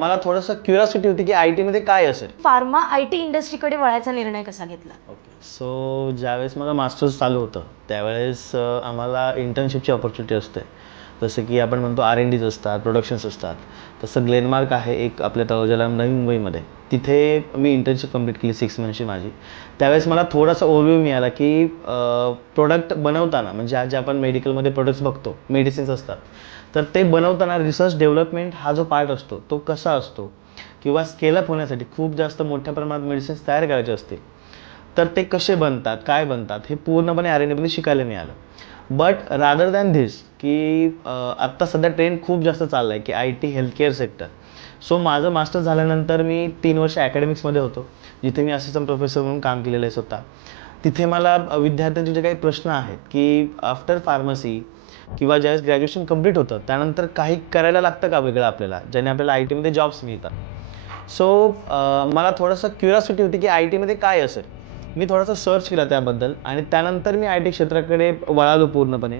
मला थोडंसं क्युरिओसिटी होती की आय-टीमध्ये काय असेल? फार्मा आय-टी इंडस्ट्रीकडे वळायचा निर्णय कसा घेतला? ओके. सो ज्यावेळेस माझं मास्टर्स चालू होतं, त्यावेळेस आम्हाला इंटर्नशिपची अपॉर्च्युनिटी असते. जसं की आपण म्हणतो R&Ds असतात, प्रोडक्शन्स असतात. तसं ग्लेनमार्क आहे एक आपल्या तळोजाला नवी मुंबईमध्ये. तिथे मी इंटर्नशिप कंप्लीट केली 6 मंथची माझी. त्यावेळेस मला थोडासा ओव्हरव्ह्यू मिळाला की प्रोडक्ट बनवताना म्हणजे आज जे आपण मेडिकलमध्ये प्रोडक्ट्स बघतो, मेडिसिन्स असतात. तर ते बनवताना रिसर्च डेव्हलपमेंट हा जो पार्ट असतो, तो कसा असतो? किंवा स्केलअप होण्यासाठी खूप जास्त मोठ्या प्रमाणात मेडिसिन्स तयार करायचे असतील, तर ते कसे बनतात, काय बनतात, हे पूर्णपणे R&Dमध्ये शिकायला मिळालं. बट रादर दॅन धिस की आत्ता सध्या ट्रेंड खूप जास्त चालला आहे की IT हेल्थकेअर सेक्टर. सो माझं मास्टर्स झाल्यानंतर मी 3 वर्ष अकॅडमिक्समध्ये होतो, जिथे मी असिस्टंट प्रोफेसर म्हणून काम केलेलं आहे स्वतः. तिथे मला विद्यार्थ्यांचे जे काही प्रश्न आहेत की आफ्टर फार्मसी किंवा ज्यावेळेस ग्रॅज्युएशन कंप्लीट होतं, त्यानंतर काही करायला लागतं का वेगळं आपल्याला, ज्याने आपल्याला IT मध्ये जॉब्स मिळतात. सो मला थोडंसं क्युरिओसिटी होती की IT मध्ये काय असेल? मी थोडासा सर्च केला त्याबद्दल आणि त्यानंतर मी IT क्षेत्राकडे वळालो पूर्णपणे.